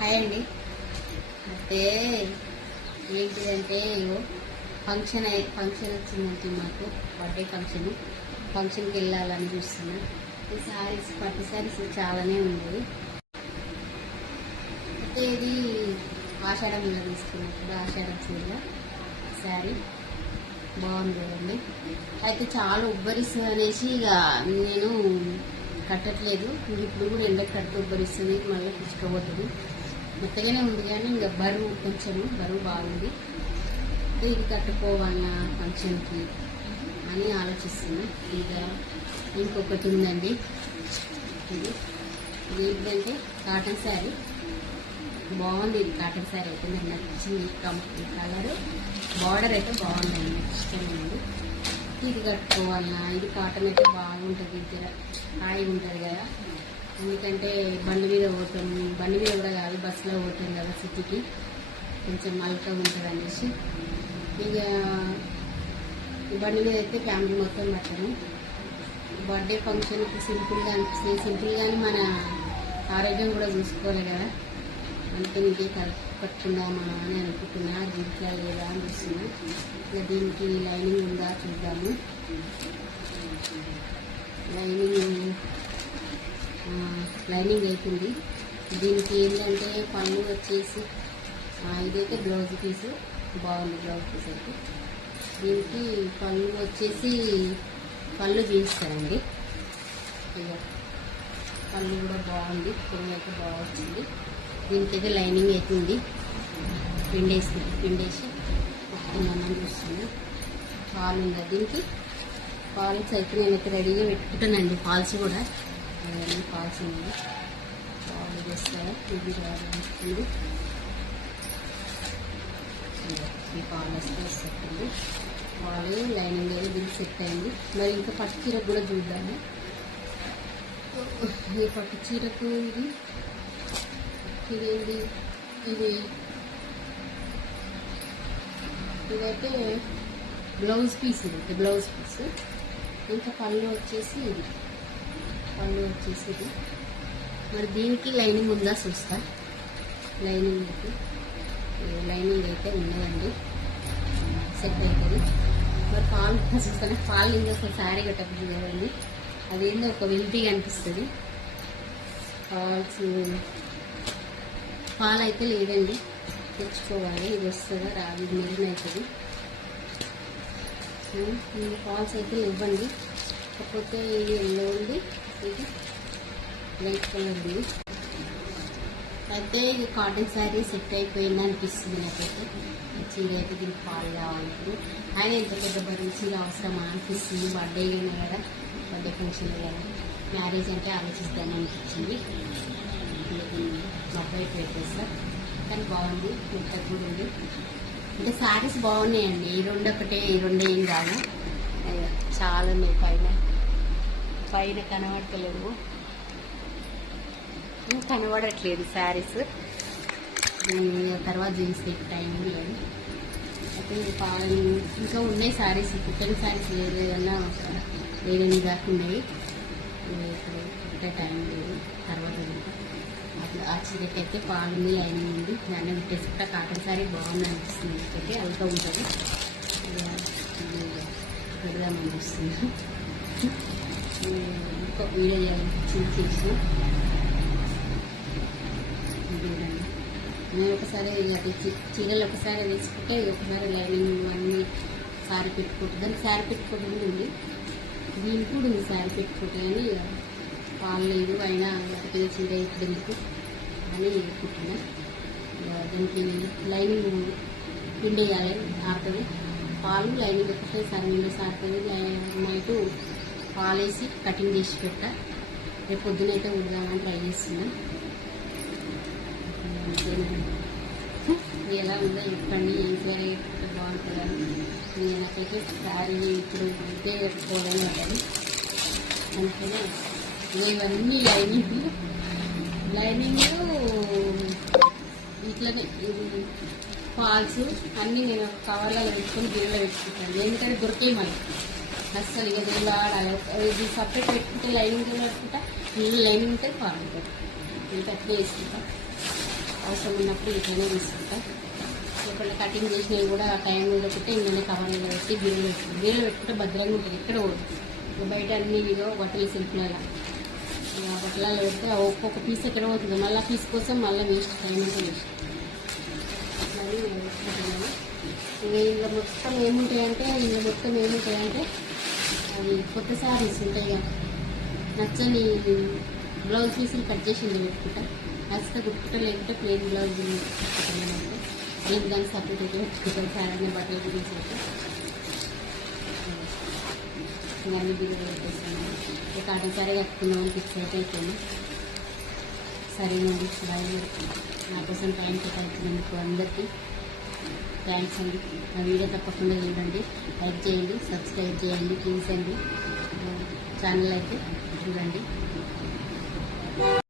Hi అండి. అయితే ఏంటిదంటే ఫంక్షన్ వచ్చిందంటే మాకు బర్త్డే ఫంక్షన్కి వెళ్ళాలని చూస్తున్నా. ఈ శారీస్ పట్టు శారీస్ చాలానే ఉండేవి. అయితే ఇది ఆషాఢంలో తీసుకున్నప్పుడు ఆషాఢం చీర శారీ బాగుంది కదండి. అయితే చాలా ఉబ్బరిస్తుంది అనేసి ఇక నేను కట్టట్లేదు. ఇప్పుడు కూడా ఎండకు కడితే ఉబ్బరిస్తుంది, మళ్ళీ పుచ్చుకోబోతుంది. మెత్తగానే ఉంది కానీ ఇంకా బరువు బాగుంది. ఇది కట్టుకోవాలన్నా ఫంక్షన్కి అని ఆలోచిస్తున్నా. ఇక ఇంకొకటి ఉందండి, ఇది ఏంటంటే కాటన్ శారీ బాగుంది. ఇది కాటన్ శారీ అయితే నాకు నచ్చింది. కలర్ బార్డర్ అయితే బాగుందండి, నాకు ఇష్టమైంది. ఇది కట్టుకోవాలన్నా ఇది కాటన్ అయితే బాగుంటుంది, హాయిగా ఉంటుంది కదా. ఎందుకంటే బండి మీద కూడా కాదు, బస్సులో పోతాం కదా సిటీకి, కొంచెం మల్కా ఉంటుంది అనేసి ఇక బండి మీద అయితే ఫ్యామిలీ మొత్తం పట్టాము. బర్త్డే ఫంక్షన్కి సింపుల్గానే మన ఆరోగ్యం కూడా చూసుకోవాలి కదా. అందుకే నీకే కట్టుకుందామా అని అనుకుంటున్నా. దీంట్లో లేదా అని చూస్తున్నా. ఇక దీనికి లైనింగ్ ఉందా చూద్దాము. లైనింగ్ అవుతుంది. దీనికి ఏంటంటే పళ్ళు వచ్చేసి ఇదైతే బ్లౌజ్ పీసు బాగుంది. బ్లౌజ్ పీస్ అయితే దీనికి పళ్ళు వచ్చేసి పళ్ళు చేయిస్తారండి. ఇక పళ్ళు కూడా బాగుంది, పొడి అయితే బాగా వచ్చింది. దీనికైతే లైనింగ్ అవుతుంది. పిండేసి పెట్టుకుందామని చూస్తుంది. ఫాల్ ఉందా దీనికి? ఫాల్స్ అయితే నేనైతే రెడీగా పెట్టుకుంటానండి. ఫాల్స్ కూడా అవన్నీ ఫాల్స్ ఉన్నాయి. ఫాల్ చేస్తారా ఇది రాదు. ఈ ఫాల్ వస్తే సెట్ ఫాల్ లైనింగ్ అయితే దీనికి సెట్ అయింది. మరి ఇంకా పట్టు చీరకు కూడా చూద్దాము. ఈ పట్టు చీరకు ఇదేంటి ఇదైతే బ్లౌజ్ పీస్. ఇంకా పళ్ళు వచ్చేసి ఇది మరి దీనికి లైనింగ్ ఉందా చూస్తా. లైనింగ్ అయితే ఉన్నదండి, సెట్ అవుతుంది. మరి ఫాల్ చూస్తాను. ఫాల్ ఇంకా ఒక శారీ కట్టప్పుడు కదండి, అదేందో ఒక విల్టీగా అనిపిస్తుంది. ఫాల్ అయితే లేదండి, తెచ్చుకోవాలి. ఇది వస్తుందా రాదు, ఇది మెరుగు అవుతుంది. ఫాల్స్ అయితే ఇవ్వండి. కాకపోతే ఇది ఎల్లో ఉంది, ఇది లైట్ కలర్ ఉంది. అయితే ఇది కాటన్ శారీ సెట్ అయిపోయింది అనిపిస్తుంది నాకైతే. చీర అయితే దీనికి ఫాల్ కావాలంటే ఆయన ఎంత పెద్ద బరువు చీర అవసరమా అనిపిస్తుంది. బర్త్డే కదా, బర్త్డే ఫంక్షన్ కదా, మ్యారేజ్ అంటే ఆలోచిస్తాను అనిపించింది. అబ్బాయి పెట్టేస్తా, కానీ బాగుంది. మెత్తగా కూడా ఉంది. అంటే శారీస్ బాగున్నాయండి. ఈ రెండు ఏం కాదు, చాలా ఉన్నాయి. పైన కనబడతలేవు, కనబడట్లేదు శారీస్. తర్వాత జీన్స్ టైం లేదు. అయితే ఇంకా ఉన్నాయి శారీస్, కుట్టని శారీస్ లేదు, ఏదన్నా లేదని దాకా ఉన్నాయి. ఇప్పుడు కుట్టే టైం లేదు. తర్వాత అట్లా ఆ చీరకైతే పాలుంది, లైనింగ్ ఉంది. దాన్ని విట్టేసుకుంటా. కాటన్ శారీ బాగుంది అనిపిస్తుంది. అయితే అవుతూ ఉంటుంది. పెడదామని వస్తుంది. ఇంకో వీడియో చేసి నేను ఒకసారి చీరలు ఒకసారి వేసుకుంటే ఒకసారి లైనింగ్ అన్నీ శారీ పెట్టుకుంటుంది. దానికి శారీ పెట్టుకోవడం ఉంది, దీనికి కూడా ఉంది శారీ పెట్టుకుంటే. కానీ పాలు లేదు, అయినా పెద్ద చీర ఇప్పుడు ఎందుకు అని కుట్టినా. దానికి లైనింగ్ పిండేయాలి, ఆడుతుంది. పాలు లైనింగ్ ఒకటే సరిగ్గా సారుతుంది. నైట్ పాలేసి కటింగ్ చేసి పెట్టా. రేపు పొద్దునైతే ఉడదామని ట్రై చేస్తున్నా. ఎలా ఉందో చెప్పండి, ఏం శారీ బాగుంటుందా. నాకైతే శారీ ఇప్పుడు ఇదే కట్టుకోవడం ఉంటుంది. అందుకనే ఇవన్నీ లైనింగ్ ఇట్లనే ఇది ఫాల్స్ అన్నీ నేను కవర్లలో పెట్టుకొని గిన్నెలో పెట్టుకుంటాను. ఎందుకంటే దొరికే మళ్ళీ అస్సలు ఇక దీనిలో ఆడాలి. ఇది సపరేట్ పెట్టుకుంటే లైనింగ్ పెట్టుకుంటా, దీనిలో లైనింగ్ ఉంటే ఫాల్ ఉంటుంది. ఇది అట్లా వేసుకుంటా. అవసరం ఉన్నప్పుడు ఇట్లనే తీసుకుంటా. ఒకవేళ కటింగ్ చేసినవి కూడా టైం లేకుంటే ఇంట్లోనే కవర్లో పెట్టి బీరలో పెట్టుకుంటే భద్రంగా ఉంటుంది, ఎక్కడ పోదు. ఇక బయట అన్ని ఇదో బట్టలు సెల్ఫ్లలో బట్టలలో పెడితే ఒక్కొక్క పీస్ ఎక్కడ పోతుంది, మళ్ళీ పీస్ కోసం మళ్ళీ వేస్ట్, టైం అంతా వేస్ట్. అట్లా నేను వేసుకుంటున్నాను. ఇక ఇందులో మొత్తం ఏముంటాయంటే అవి కొత్త శారీస్ ఉంటాయి కదా, నచ్చని బ్లౌజ్ పీసులు కట్ చేసి ఇందులో పెట్టుకుంటా. నచ్చితే కుట్టుకుంటా, లేకుంటే ప్లేన్ బ్లౌజ్ పెట్టుకుంటాను. అలాగే దాన్ని సపరేట్ అయితే పెట్టుకుంటాను. శారీ బట్టల గురించి అయితే అన్ని బిల్లు పెట్టేస్తాను. ఒక కాటన్ శారీ కట్టుకుందామని ఫిక్స్ అయిపోయింది. సరేనండి, బాయ్. నా కోసం టైం కేటాయించినందుకు అందరికీ థ్యాంక్స్ అండి. నా వీడియో తప్పకుండా చూడండి, లైక్ చేయండి, సబ్స్క్రైబ్ చేయండి ప్లీజ్ అండి. ఛానల్ అయితే చూడండి.